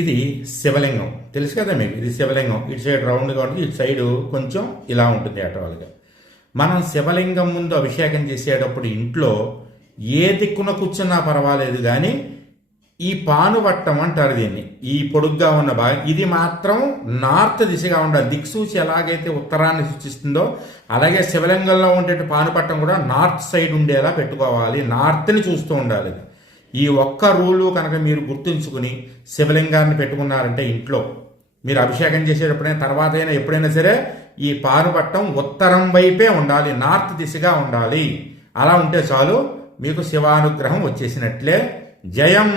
ఇది శివలింగం తెలుసు కదా మీకు. ఇది శివలింగం. ఇటు సైడ్ రౌండ్గా ఉంటుంది, ఇటు సైడ్ కొంచెం ఇలా ఉంటుంది అటవాలుగా. మనం శివలింగం ముందు అభిషేకం చేసేటప్పుడు ఇంట్లో ఏ దిక్కున కూర్చున్నా పర్వాలేదు, కానీ ఈ పానువట్టం అంటారు దీన్ని, ఈ పొడుగ్గా ఉన్న భాగం ఇది మాత్రం నార్త్ దిశగా ఉండాలి. దిక్సూచి ఎలాగైతే ఉత్తరాన్ని సూచిస్తుందో అలాగే శివలింగంలో ఉండే పానుపట్టం కూడా నార్త్ సైడ్ ఉండేలా పెట్టుకోవాలి. నార్త్ని చూస్తూ ఉండాలి. ఈ ఒక్క రూలు కనుక మీరు గుర్తుంచుకుని శివలింగాన్ని పెట్టుకున్నారంటే ఇంట్లో మీరు అభిషేకం చేసేటప్పుడైనా తర్వాత అయినా ఎప్పుడైనా సరే ఈ పానుపట్టం ఉత్తరం వైపే ఉండాలి, నార్త్ దిశగా ఉండాలి. అలా ఉంటే చాలు, మీకు శివానుగ్రహం వచ్చేసినట్లే. జయం.